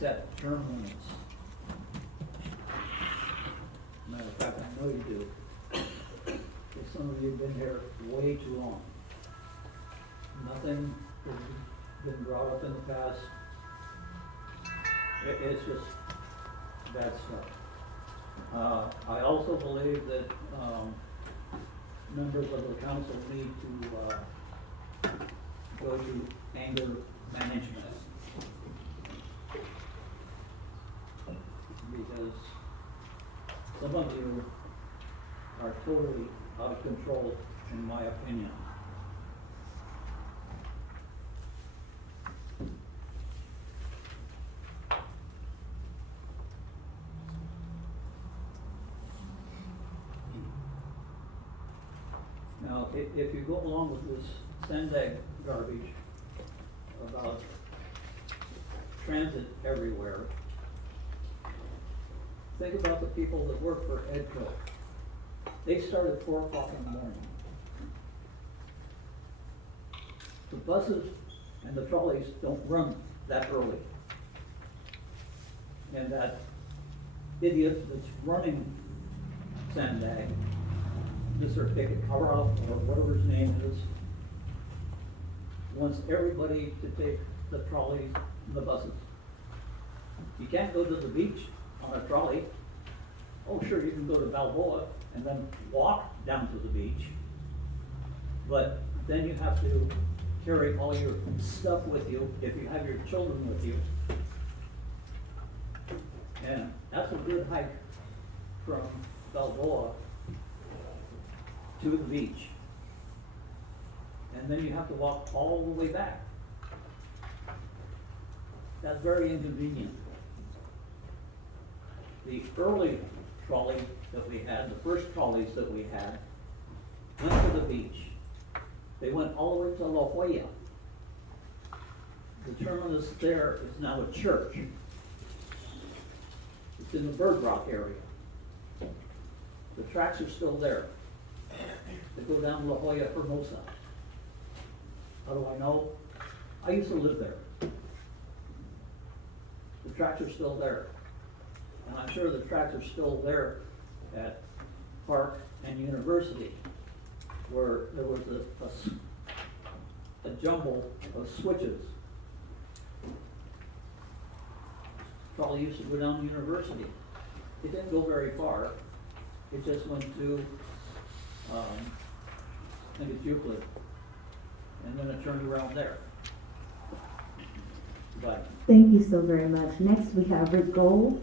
set term limits. Matter of fact, I know you do. Because some of you have been here way too long. Nothing has been brought up in the past. It's just bad stuff. I also believe that, members of the council need to, go to anger management. Because some of you are totally out of control, in my opinion. Now, if you go along with this Sendag garbage about transit everywhere, think about the people that work for EDCO. They start at 4 o'clock in the morning. The buses and the trolleys don't run that early. And that idiot that's running Sendag, Mr. Pickett, or whatever his name is, wants everybody to take the trolleys and the buses. You can't go to the beach on a trolley. Oh, sure, you can go to Balboa and then walk down to the beach. But then you have to carry all your stuff with you if you have your children with you. And that's a good hike from Balboa to the beach. And then you have to walk all the way back. That's very inconvenient. The early trolley that we had, the first trolleys that we had, went to the beach. They went all the way to La Jolla. The terminus there is now a church. It's in the Bird Rock area. The tracks are still there. They go down La Jolla, Hermosa. How do I know? I used to live there. The tracks are still there. And I'm sure the tracks are still there at Park and University, where there was a jumble of switches. Trolley used to go down to University. It didn't go very far. It just went to, I think it's Euclid, and then it turned around there. But Thank you so very much. Next, we have Rick Gold,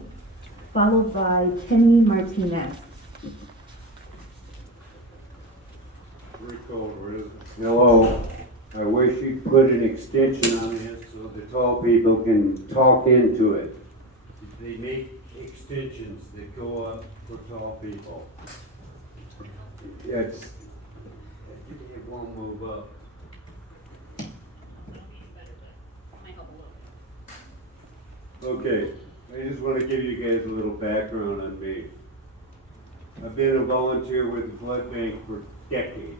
followed by Kenny Martinez. Hello, I wish you'd put an extension on this so the tall people can talk into it. They make extensions that go up for tall people. It won't move up. Okay, I just want to give you guys a little background on me. I've been a volunteer with the blood bank for decades.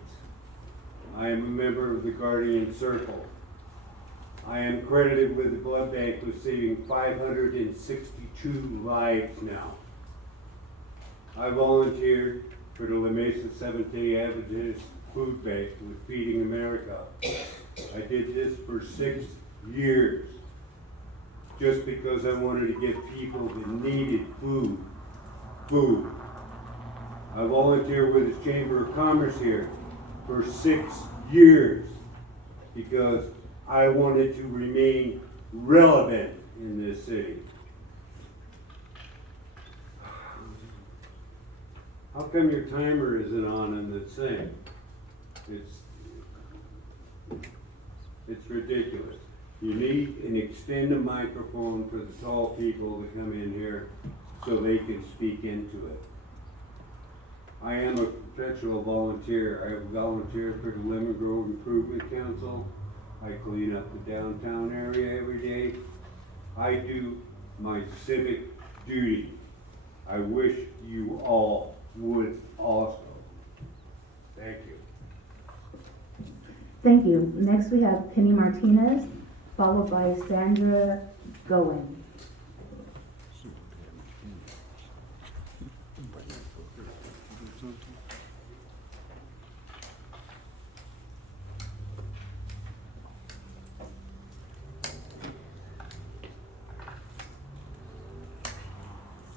I am a member of the Guardian Circle. I am credited with the blood bank with saving 562 lives now. I volunteered for the La Mesa Seventh-day Adventist Food Bank with Feeding America. I did this for 6 years, just because I wanted to give people that needed food. I volunteered with the Chamber of Commerce here for 6 years because I wanted to remain relevant in this city. How come your timer isn't on in the thing? It's ridiculous. You need an extended microphone for the tall people to come in here so they can speak into it. I am a professional volunteer. I volunteer for the Lemon Grove Improvement Council. I clean up the downtown area every day. I do my civic duty. I wish you all would also. Thank you. Thank you. Next, we have Penny Martinez, followed by Sandra Goen.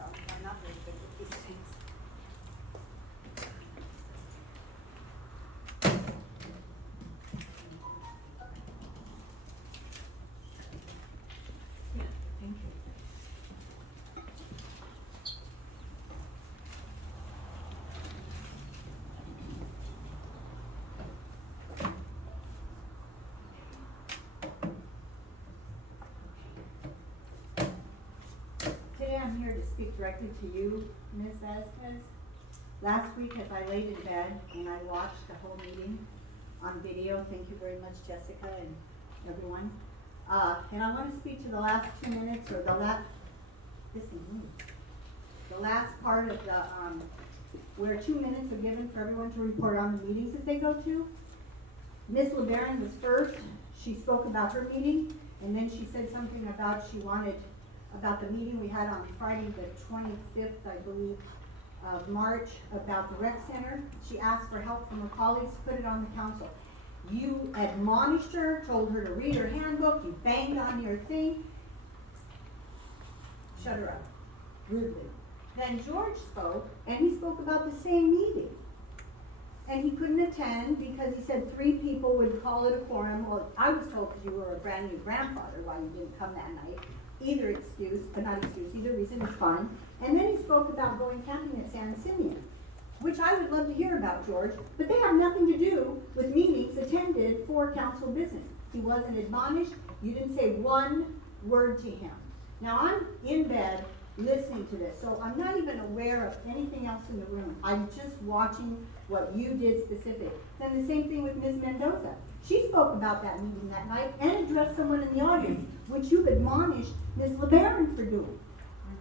I'm not very good with these things. Yeah, thank you. Today I'm here to speak directly to you, Ms. Vasquez. Last week, as I laid in bed and I watched the whole meeting on video, thank you very much, Jessica and everyone. And I want to speak to the last 2 minutes, or the last part of the, where 2 minutes are given for everyone to report on the meetings that they go to. Ms. LeBaron was first. She spoke about her meeting, and then she said something about about the meeting we had on Friday the 25th, I believe, of March, about the rec center. She asked for help from her colleagues, put it on the council. You admonished her, told her to read her handbook, you banged on your thing. Shut her up, rudely. Then George spoke, and he spoke about the same meeting. And he couldn't attend because he said 3 people would call it a quorum. Well, I was told because you were a brand new grandfather why you didn't come that night. Either excuse, but not excuse, either reason is fine. And then he spoke about going camping at San Simeon, which I would love to hear about, George, but they have nothing to do with meetings attended for council business. He wasn't admonished. You didn't say one word to him. Now I'm in bed listening to this, so I'm not even aware of anything else in the room. I'm just watching what you did specific. Then the same thing with Ms. Mendoza. She spoke about that meeting that night and addressed someone in the audience, which you've admonished Ms. LeBaron for doing.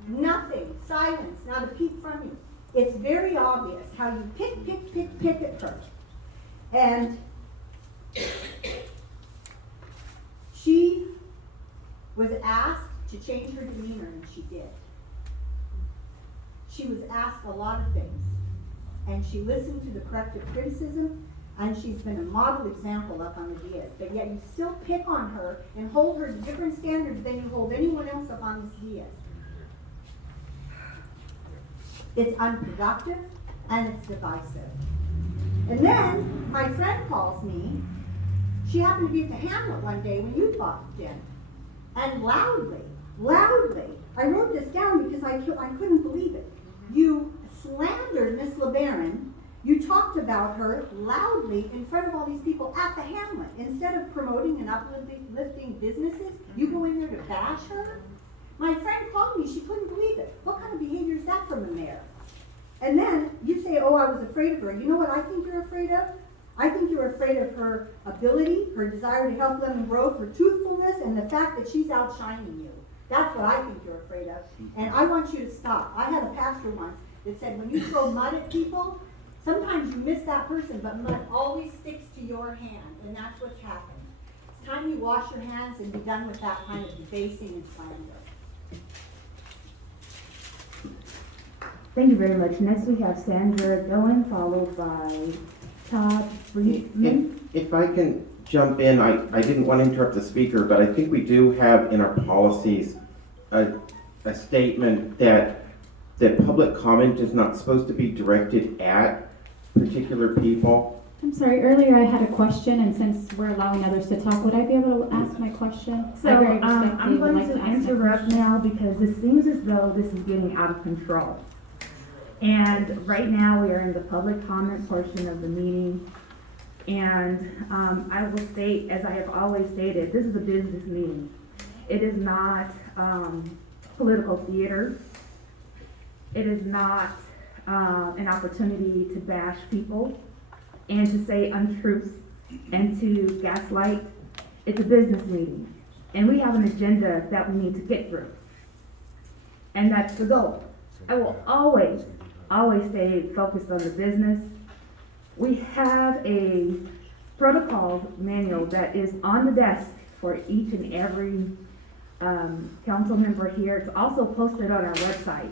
Nothing, silence, not a peep from you. It's very obvious how you pick at her. And she was asked to change her demeanor, and she did. She was asked a lot of things, and she listened to the corrective criticism, and she's been a model example up on the Diaz. But yet you still pick on her and hold her to different standards than you hold anyone else up on this Diaz. It's unproductive and it's divisive. And then my friend calls me. She happened to be at the Hamlet one day when you walked in, and loudly, I wrote this down because I couldn't believe it. You slandered Miss LeBaron. You talked about her loudly in front of all these people at the Hamlet. Instead of promoting and uplifting businesses, you go in there to bash her? My friend called me, she couldn't believe it. What kind of behavior is that from a mayor? And then you say, oh, I was afraid of her. You know what I think you're afraid of? I think you're afraid of her ability, her desire to help them grow, her truthfulness, and the fact that she's outshining you. That's what I think you're afraid of. And I want you to stop. I had a pastor once that said, when you throw mud at people, sometimes you miss that person, but mud always sticks to your hand, and that's what's happened. It's time you wash your hands and be done with that kind of debasing and slander. Thank you very much. Next we have Sandra Goen, followed by Todd Friedman. If I can jump in, I didn't want to interrupt the speaker, but I think we do have in our policies a statement that public comment is not supposed to be directed at particular people. I'm sorry, earlier I had a question, and since we're allowing others to talk, would I be able to ask my question? So I very I'm respectfully would going like to ask my interrupt question. now because it seems as though this is getting out of control. And right now we are in the public comment portion of the meeting. And I will state, as I have always stated, this is a business meeting. It is not political theater. It is not an opportunity to bash people and to say untruths and to gaslight. It's a business meeting. And we have an agenda that we need to get through. And that's the goal. I will always stay focused on the business. We have a protocol manual that is on the desk for each and every, council member here. It's also posted on our website.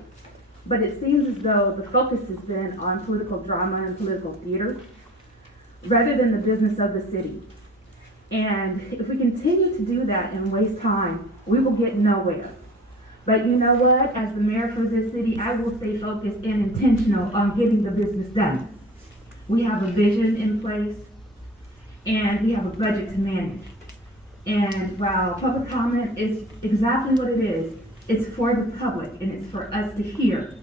But it seems as though the focus has been on political drama and political theater, rather than the business of the city. And if we continue to do that and waste time, we will get nowhere. But you know what? As the mayor for this city, I will stay focused and intentional on getting the business done. We have a vision in place, and we have a budget to manage. And while public comment is exactly what it is, it's for the public and it's for us to hear.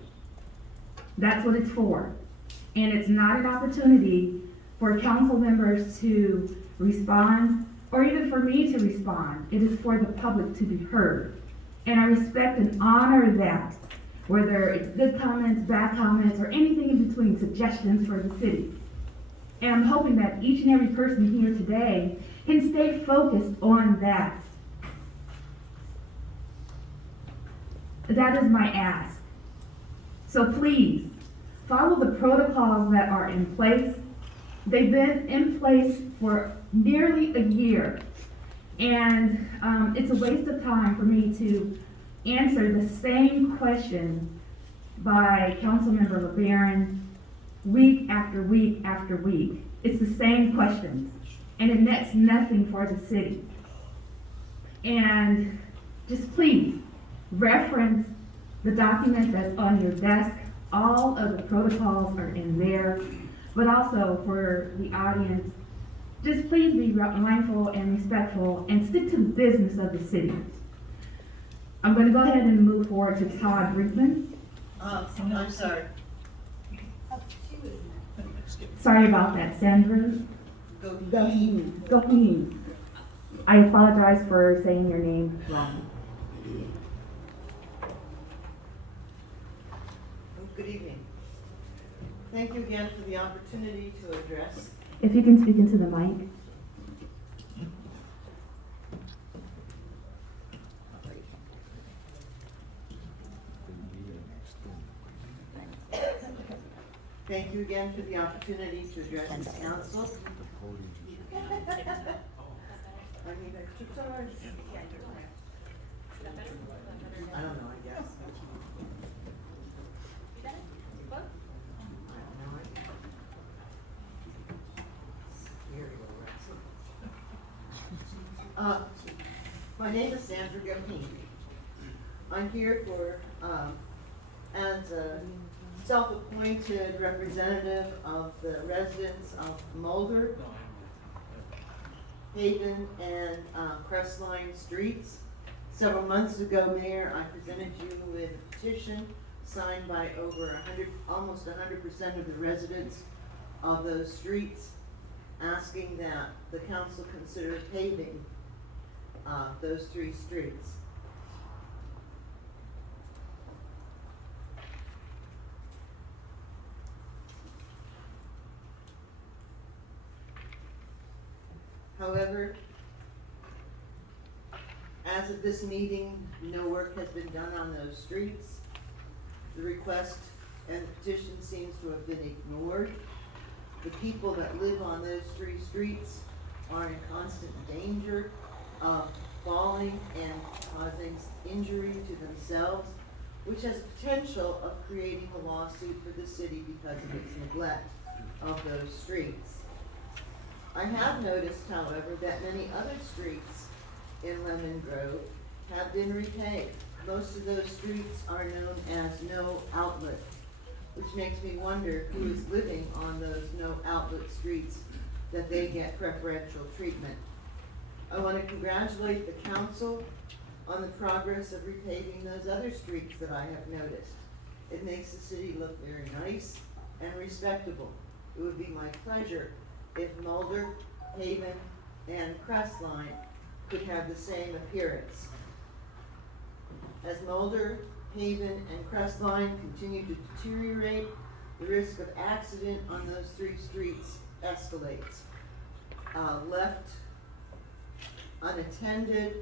That's what it's for. And it's not an opportunity for council members to respond or even for me to respond. It is for the public to be heard. And I respect and honor that, whether it's good comments, bad comments, or anything in between, suggestions for the city. And I'm hoping that each and every person here today can stay focused on that. That is my ask. So please, follow the protocols that are in place. They've been in place for nearly a year. And it's a waste of time for me to answer the same question by Councilmember LeBaron week after week after week. It's the same questions, and it nets nothing for the city. And just please reference the document that's on your desk. All of the protocols are in there, but also for the audience, just please be mindful and respectful and stick to the business of the city. I'm going to go ahead and move forward to Todd Brinkman. I'm sorry. Sorry about that, Sandra. Goheen. I apologize for saying your name wrong. Good evening. Thank you again for the opportunity to address. If you can speak into the mic. Thank you again for the opportunity to address this council. I need extra charge. I don't know, I guess. My name is Sandra Goheen. I'm here for, as a self-appointed representative of the residents of Mulder, Haven, and Crestline Streets. Several months ago, Mayor, I presented you with a petition signed by over almost 100% of the residents of those streets, asking that the council consider paving those 3 streets. However, as of this meeting, no work has been done on those streets. The request and the petition seems to have been ignored. The people that live on those 3 streets are in constant danger of falling and causing injury to themselves, which has potential of creating a lawsuit for the city because of its neglect of those streets. I have noticed, however, that many other streets in Lemon Grove have been repaved. Most of those streets are known as no outlet, which makes me wonder who is living on those no outlet streets that they get preferential treatment. I want to congratulate the council on the progress of repaving those other streets that I have noticed. It makes the city look very nice and respectable. It would be my pleasure if Mulder, Haven, and Crestline could have the same appearance. As Mulder, Haven, and Crestline continue to deteriorate, the risk of accident on those 3 streets escalates. Left unattended,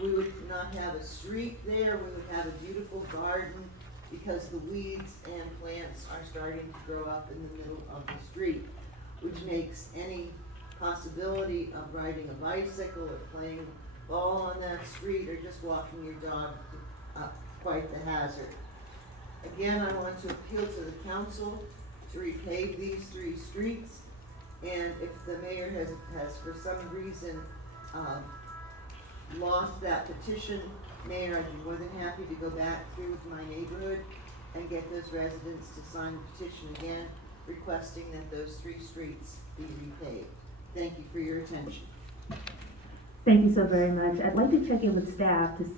we would not have a street there, we would have a beautiful garden because the weeds and plants are starting to grow up in the middle of the street, which makes any possibility of riding a bicycle or playing all on that street or just walking your dog, quite the hazard. Again, I want to appeal to the council to repave these 3 streets. And if the mayor has for some reason, lost that petition, Mayor, I'd be more than happy to go back through with my neighborhood and get those residents to sign the petition again, requesting that those 3 streets be repaved. Thank you for your attention. Thank you so very much. I'd like to check in with staff to